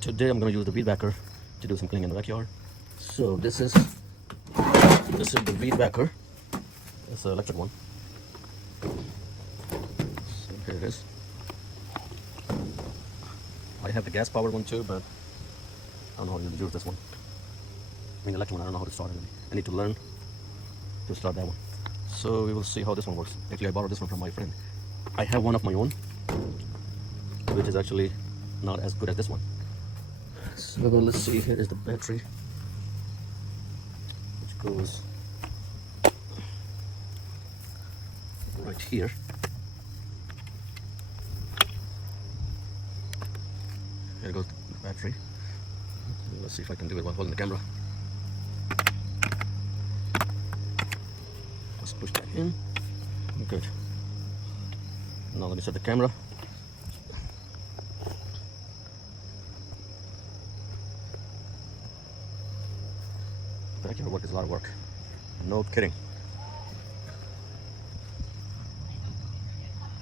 Today I'm going to use the weed whacker to do some cleaning in the backyard. So this is the weed whacker. It's an electric one. So here it is. I have the gas powered one too, but I don't know how to use this one. I mean, the electric one, I don't know how to start it. I need to learn to start that one. So we will see how this one works. Actually, I borrowed this one from my friend. I have one of my own, which is actually not as good as this one. So let's see, here is the battery, which goes right here. Here goes the battery. Let's see if I can do it while holding the camera. Let's push that in. Good. Now let me set the camera. Backyard work is a lot of work. No kidding.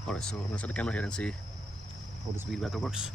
Alright, so I'm gonna set the camera here and see how this weed whacker works.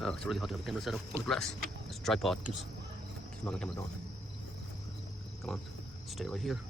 Oh, it's really hard to have the camera set up on the grass. This tripod keeps knocking the camera down. Come on, stay right here.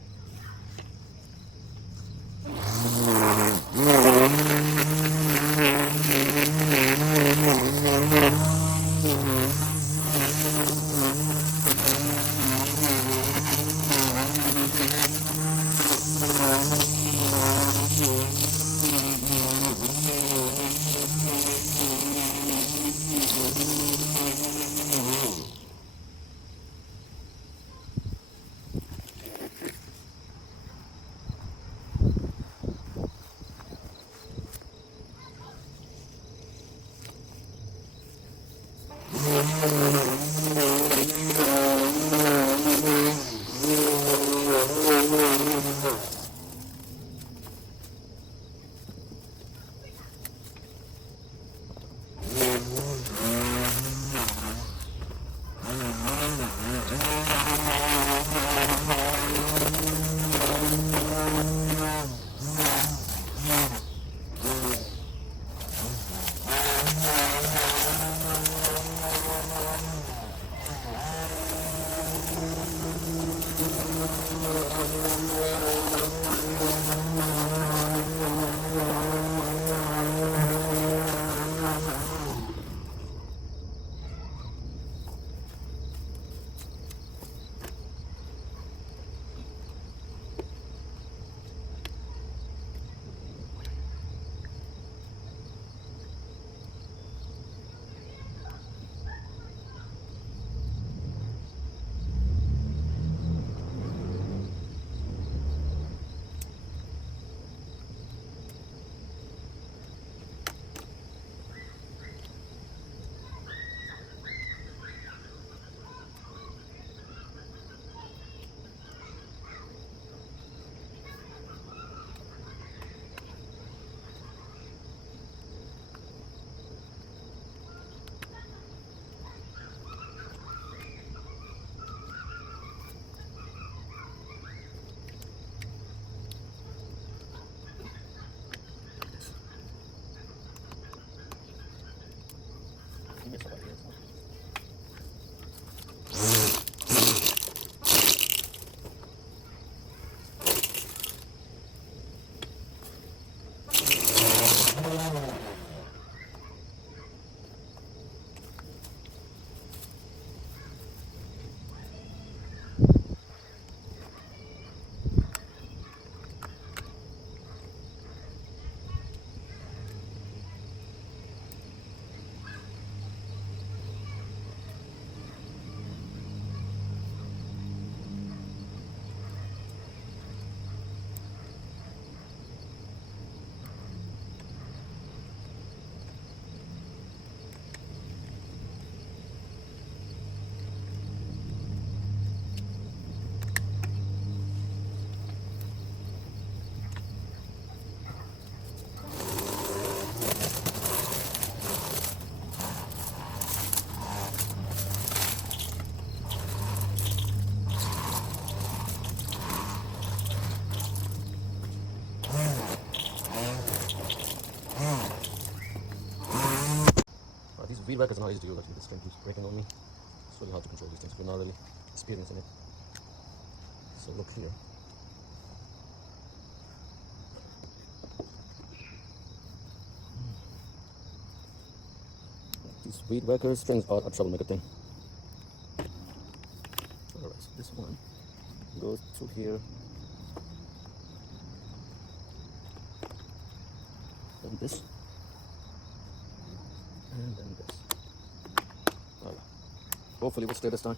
weed whacker is not easy to use. Actually, this thing keeps breaking on me. It's really hard to control these things if you're not really experienced in it. So look here. These weed whacker strings are a troublemaker thing. Alright, so this one goes through here. Then this. And then this. Alright. Hopefully we'll stay this time.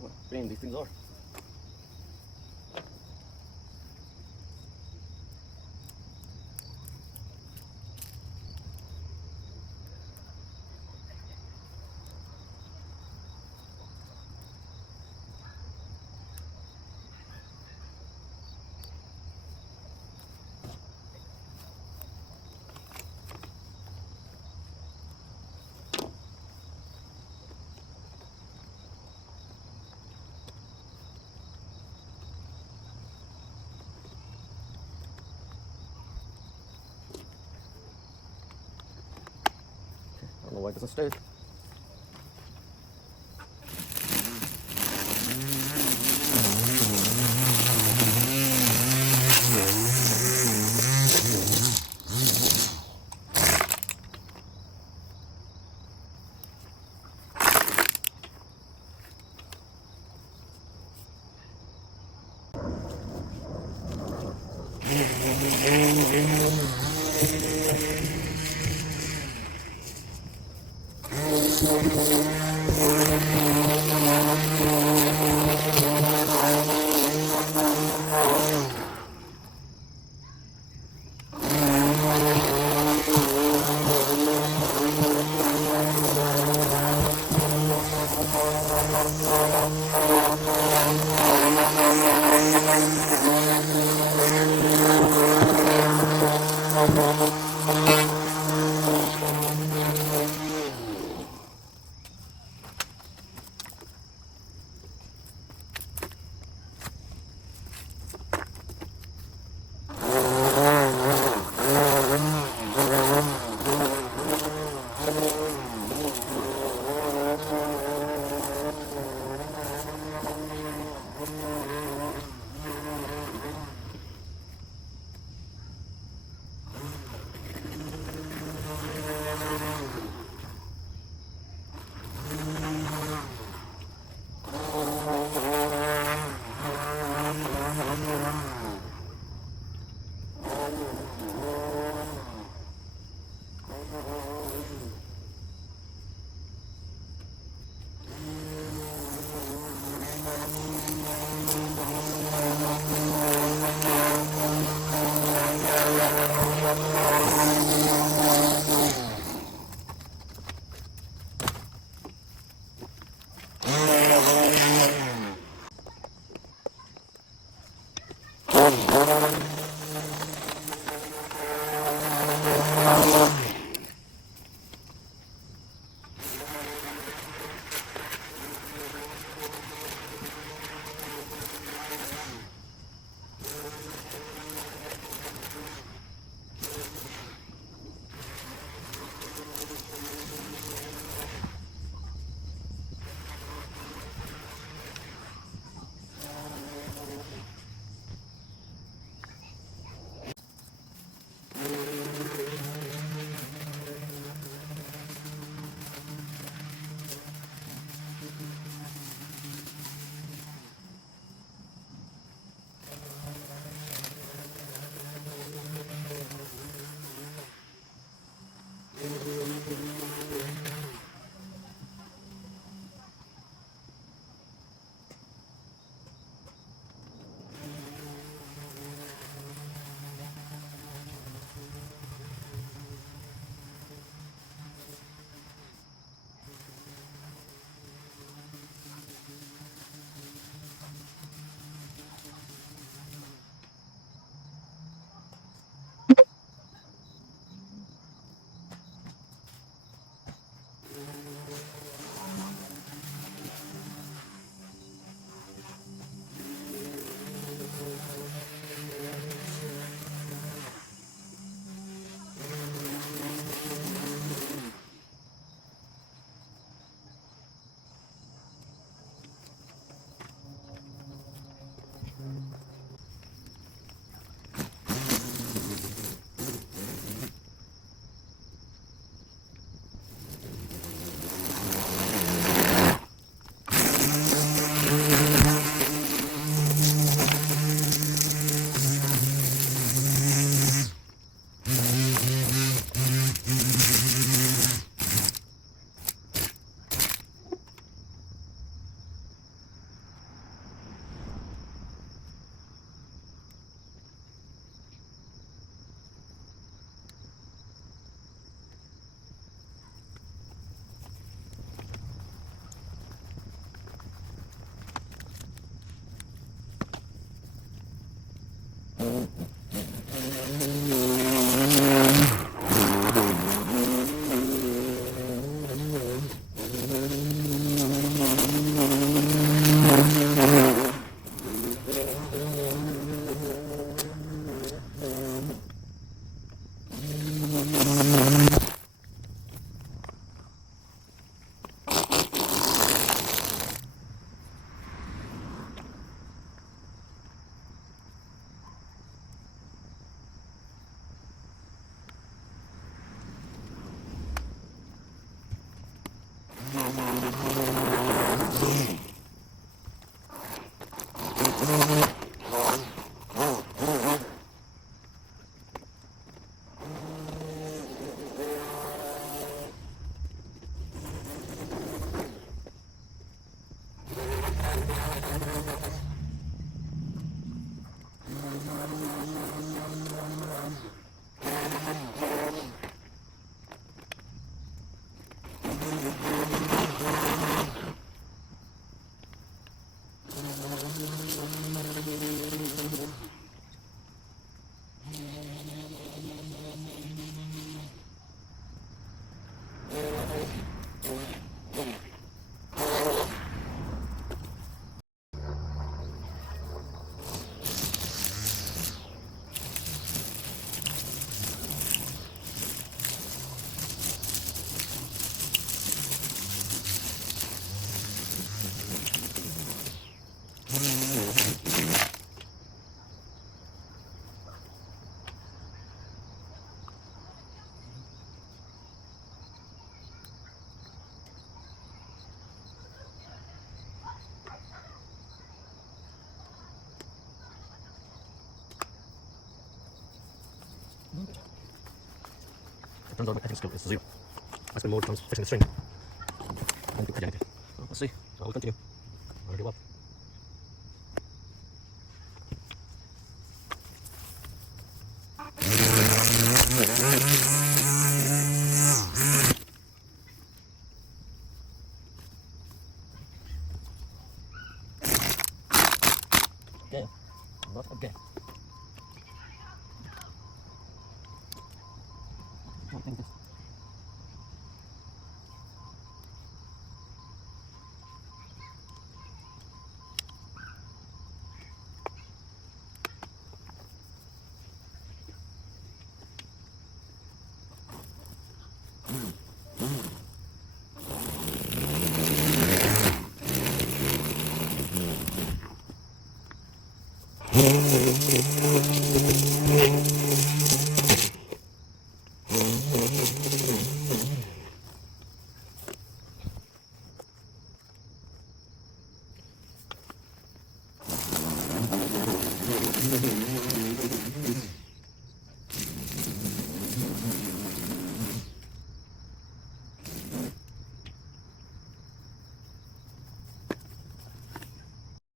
What pain these things are. I don't know why it doesn't stay. It turns out my cutting skill is 0. I spend more times fixing the string than to cut anything. So let's see. So I will continue. Or give up. Again, not again. I think this.